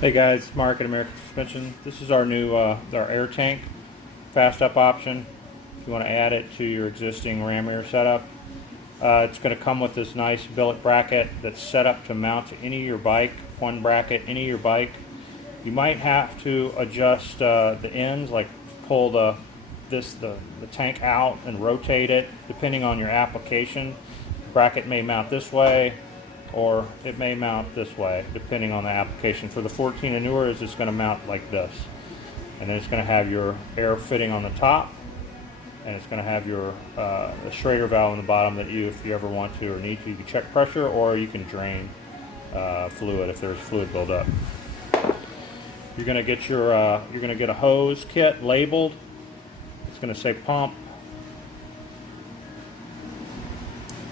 Hey guys, Mark at American Suspension. This is our new our air tank fast up option. If you want to add it to your existing ram air setup, it's going to come with this nice billet bracket that's set up to mount to any of your bike. One bracket, any of your bike. You might have to adjust the ends, like pull the tank out and rotate it, depending on your application. The bracket may mount this way, or it may mount this way, depending on the application. For the 14 and newer, it's going to mount like this, and then it's going to have your air fitting on the top, and it's going to have your the Schrader valve on the bottom that you, if you ever want to or need to, you can check pressure, or you can drain fluid if there's fluid buildup. You're going to get your you're going to get a hose kit labeled. It's going to say pump,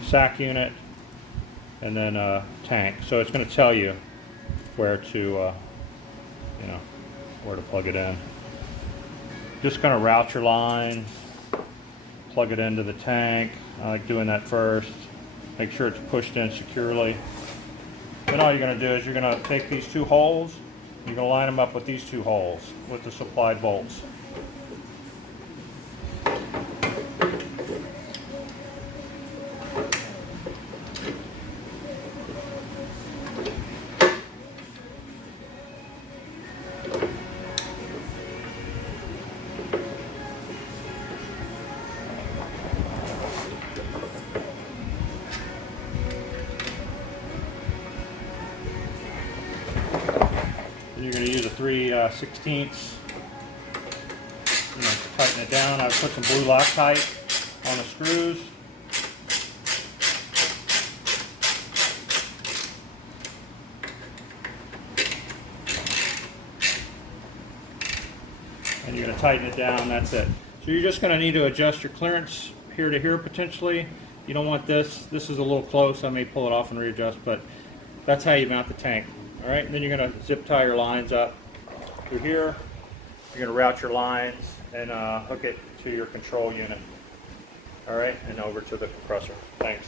sac unit, and then a tank. So it's going to tell you where to, you know, where to plug it in. Just kind of route your lines, plug it into the tank. I like doing that first. Make sure it's pushed in securely. Then all you're going to do is you're going to take these two holes, you're going to line them up with these two holes with the supplied bolts. You're going to use a 3/16 to tighten it down. I've put some blue Loctite on the screws. And you're going to tighten it down, that's it. So you're just going to need to adjust your clearance here to here potentially. You don't want this. This is a little close. I may pull it off and readjust, but that's how you mount the tank. All right, and then you're going to zip tie your lines up through here. You're going to route your lines and hook it to your control unit. All right, and over to the compressor. Thanks.